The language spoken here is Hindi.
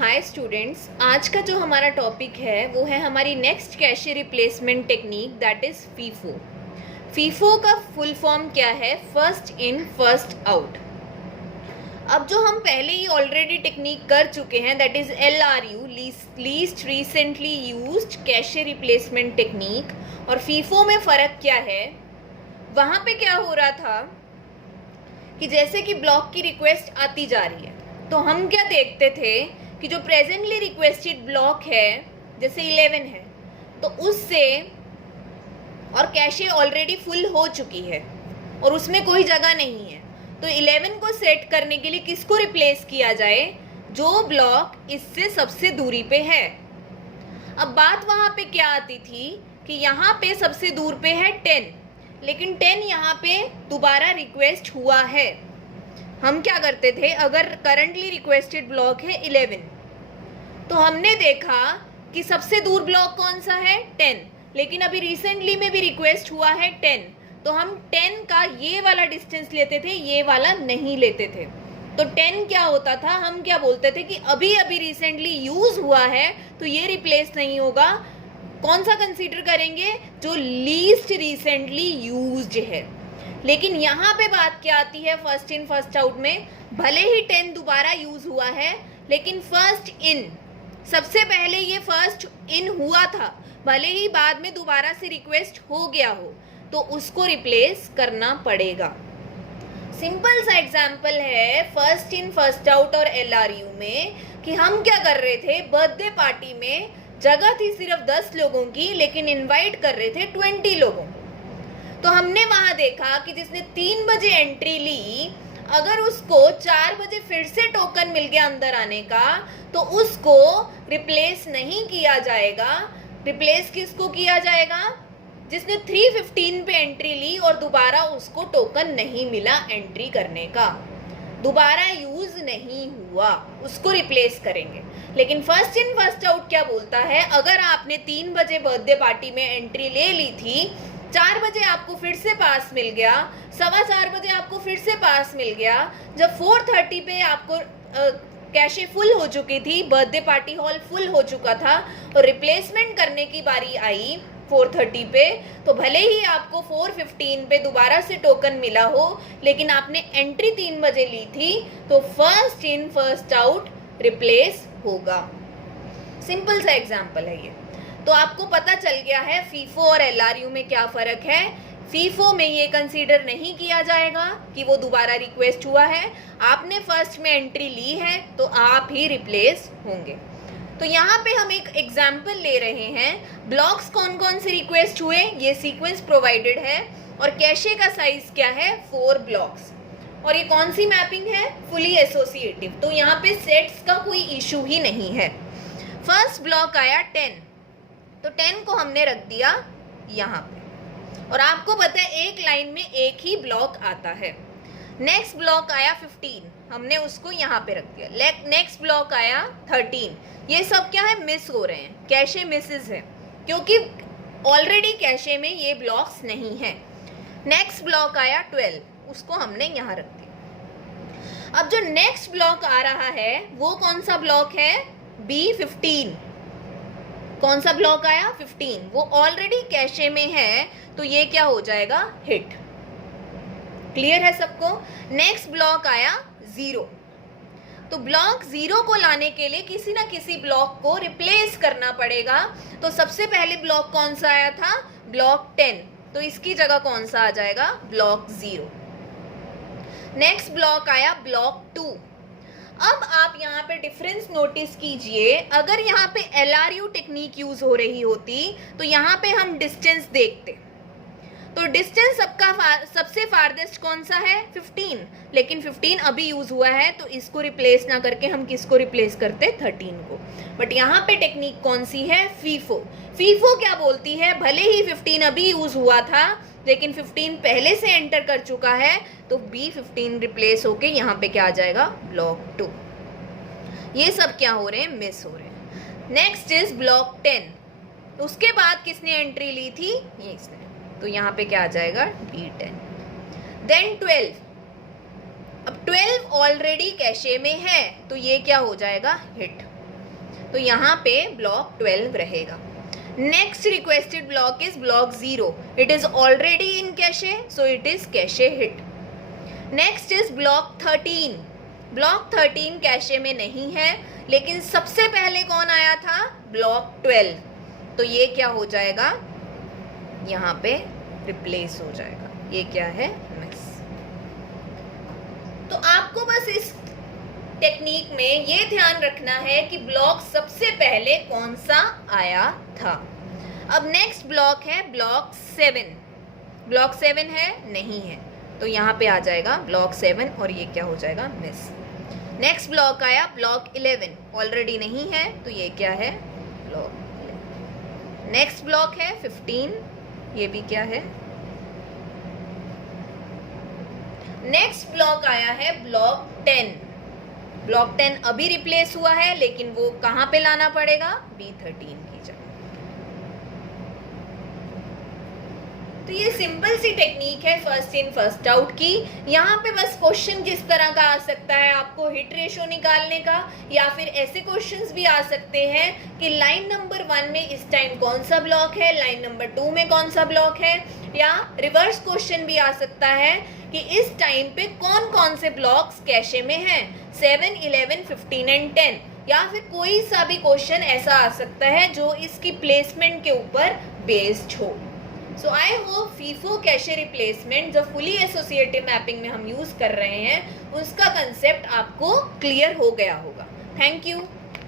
हाय स्टूडेंट्स, आज का जो हमारा टॉपिक है वो है हमारी next cache replacement technique, that is FIFO. FIFO का फुल फॉर्म क्या है? First in first out. अब जो हम पहले ही ऑलरेडी टेक्निक कर चुके हैं, that is LRU, least recently used cache replacement technique, और फीफो में फ़र्क क्या है? वहाँ पे क्या हो रहा था कि जैसे कि ब्लॉक की रिक्वेस्ट आती जा रही है तो हम क्या देखते थे कि जो प्रेजेंटली रिक्वेस्टेड ब्लॉक है जैसे 11 है तो उससे, और कैशे ऑलरेडी फुल हो चुकी है और उसमें कोई जगह नहीं है, तो 11 को सेट करने के लिए किसको रिप्लेस किया जाए? जो ब्लॉक इससे सबसे दूरी पे है। अब बात वहाँ पे क्या आती थी कि यहाँ पे सबसे दूर पे है 10, लेकिन 10 यहाँ पे दोबारा रिक्वेस्ट हुआ है। हम क्या करते थे, अगर करंटली रिक्वेस्टेड ब्लॉक है 11 तो हमने देखा कि सबसे दूर ब्लॉक कौन सा है? 10, लेकिन अभी रिसेंटली में भी रिक्वेस्ट हुआ है 10, तो हम 10 का ये वाला डिस्टेंस लेते थे, ये वाला नहीं लेते थे। तो 10 क्या होता था, हम क्या बोलते थे कि अभी अभी रिसेंटली यूज हुआ है तो ये रिप्लेस नहीं होगा। कौन सा कंसीडर करेंगे? जो लीस्ट रिसेंटली यूज्ड है। लेकिन यहाँ पे बात क्या आती है फर्स्ट इन फर्स्ट आउट में? भले ही 10 दोबारा यूज हुआ है, लेकिन फर्स्ट इन, सबसे पहले ये फर्स्ट इन हुआ था, भले ही बाद में दोबारा से रिक्वेस्ट हो गया हो, तो उसको रिप्लेस करना पड़ेगा। सिंपल सा एग्जाम्पल है फर्स्ट इन फर्स्ट आउट और LRU में कि हम क्या कर रहे थे, बर्थडे पार्टी में जगह थी सिर्फ 10 लोगों की, लेकिन इनवाइट कर रहे थे 20 लोगों को। तो हमने वहां देखा कि जिसने 3 बजे एंट्री ली, अगर उसको 4 बजे फिर से टोकन मिल गया अंदर आने का, तो उसको रिप्लेस नहीं किया जाएगा। रिप्लेस किसको किया जाएगा? जिसने 3:15 पे एंट्री ली और दोबारा उसको टोकन नहीं मिला एंट्री करने का, दोबारा यूज नहीं हुआ, उसको रिप्लेस करेंगे। लेकिन फर्स्ट इन फर्स्ट आउट क्या बोलता है, अगर आपने 3 बजे बर्थडे पार्टी में एंट्री ले ली थी, 4 बजे आपको फिर से पास मिल गया, 4:15 बजे आपको फिर से पास मिल गया, जब 4:30 पे आपको कैशे फुल हो चुकी थी, बर्थडे पार्टी हॉल फुल हो चुका था और रिप्लेसमेंट करने की बारी आई 4:30 पे, तो भले ही आपको 4:15 पे दोबारा से टोकन मिला हो, लेकिन आपने एंट्री 3 बजे ली थी, तो first in first out replace होगा। सिंपल सा एग्जाम्पल है ये। तो आपको पता चल गया है फीफो और LRU में क्या फ़र्क है। फीफो में ये कंसीडर नहीं किया जाएगा कि वो दोबारा रिक्वेस्ट हुआ है, आपने फर्स्ट में एंट्री ली है तो आप ही रिप्लेस होंगे। तो यहाँ पे हम एक एग्जाम्पल ले रहे हैं, ब्लॉक्स कौन कौन से रिक्वेस्ट हुए, ये सीक्वेंस प्रोवाइडेड है, और कैशे का साइज क्या है? 4 ब्लॉक्स, और ये कौन सी मैपिंग है? Fully associative. तो यहाँ पे सेट्स का कोई इशू ही नहीं है। फर्स्ट ब्लॉक आया 10, तो 10 को हमने रख दिया यहाँ पे, और आपको पता है एक लाइन में एक ही ब्लॉक आता है। नेक्स्ट ब्लॉक आया 15, हमने उसको यहाँ पे रख दिया। नेक्स्ट ब्लॉक आया 13, ये सब क्या है? मिस हो रहे हैं, कैशे मिसेस है, क्योंकि ऑलरेडी कैशे में ये ब्लॉक्स नहीं है। नेक्स्ट ब्लॉक आया 12, उसको हमने यहाँ रख दिया। अब जो नेक्स्ट ब्लॉक आ रहा है वो कौन सा ब्लॉक है? B15। कौन सा ब्लॉक आया? 15, वो ऑलरेडी कैशे में है, तो ये क्या हो जाएगा? हिट। क्लियर है सबको? नेक्स्ट ब्लॉक आया 0, तो ब्लॉक 0 को लाने के लिए किसी ना किसी ब्लॉक को रिप्लेस करना पड़ेगा। तो सबसे पहले ब्लॉक कौन सा आया था? ब्लॉक 10, तो इसकी जगह कौन सा आ जाएगा? ब्लॉक 0। नेक्स्ट ब्लॉक आया ब्लॉक 2। अब आप यहाँ पे डिफरेंस नोटिस कीजिए, अगर यहाँ पे LRU टेक्निक यूज हो रही होती तो यहाँ पे हम डिस्टेंस देखते, तो डिस्टेंस सबसे फारदेस्ट कौन सा है? 15, लेकिन 15 अभी यूज हुआ है, तो इसको रिप्लेस ना करके हम किसको रिप्लेस करते? 13 को। बट यहाँ पे टेक्निक कौन सी है? फीफो। फीफो क्या बोलती है, भले ही 15 अभी यूज हुआ था, लेकिन 15 पहले से एंटर कर चुका है, तो B15 रिप्लेस होके यहाँ पे क्या आ जाएगा? ब्लॉक 2। ये सब क्या हो रहे हैं? मिस हो रहे हैं। नेक्स्ट इज ब्लॉक 10, उसके बाद किसने एंट्री ली थी? ये इसने, तो यहाँ पे क्या आ जाएगा? B10। देन 12, अब 12 ऑलरेडी कैशे में है, तो ये क्या हो जाएगा? हिट। तो यहाँ पे ब्लॉक 12 रहेगा. Next requested block is block 0. It is already in cache, so it is cache hit. Next is block 13. Block 13 cache में नहीं है, लेकिन सबसे पहले कौन आया था? ब्लॉक 12. तो ये क्या हो जाएगा? यहाँ पे रिप्लेस हो जाएगा. ये क्या है? मिस. तो आपको बस इस टेक्निक में ये ध्यान रखना है कि ब्लॉक सबसे पहले कौन सा आया था. अब नेक्स्ट ब्लॉक है ब्लॉक 7. ब्लॉक 7 है? नहीं है. तो यहाँ पे आ जाएगा ब्लॉक 7 और ये क्या हो जाएगा? मिस. नेक्स्ट ब्लॉक आया ब्लॉक 11. ऑलरेडी नहीं है, तो ये क्या है? ब्लॉक 11. नेक्स्ट ब्लॉक है 15. ये भी क्या है? नेक्स्ट ब्लॉक आया है ब्लॉक 10. ब्लॉक 10 अभी रिप्लेस हुआ है, लेकिन वो कहां पे लाना पड़ेगा? B13 की जगह. तो ये सिंपल सी टेक्निक है फर्स्ट इन फर्स्ट आउट की. यहाँ पे बस क्वेश्चन किस तरह का आ सकता है, आपको हिट रेशो निकालने का, या फिर ऐसे क्वेश्चंस भी आ सकते हैं कि लाइन नंबर 1 में इस टाइम कौन सा ब्लॉक है, लाइन नंबर 2 में कौन सा ब्लॉक है, या रिवर्स क्वेश्चन भी आ सकता है कि इस टाइम पे कौन कौन से ब्लॉक्स कैशे में हैं, 7, 11, 15 एंड 10, या फिर कोई सा भी क्वेश्चन ऐसा आ सकता है जो इसकी प्लेसमेंट के ऊपर बेस्ड हो. So I hope FIFO cache replacement जो फुली एसोसिएटिव मैपिंग में हम यूज कर रहे हैं, उसका कंसेप्ट आपको क्लियर हो गया होगा. Thank you.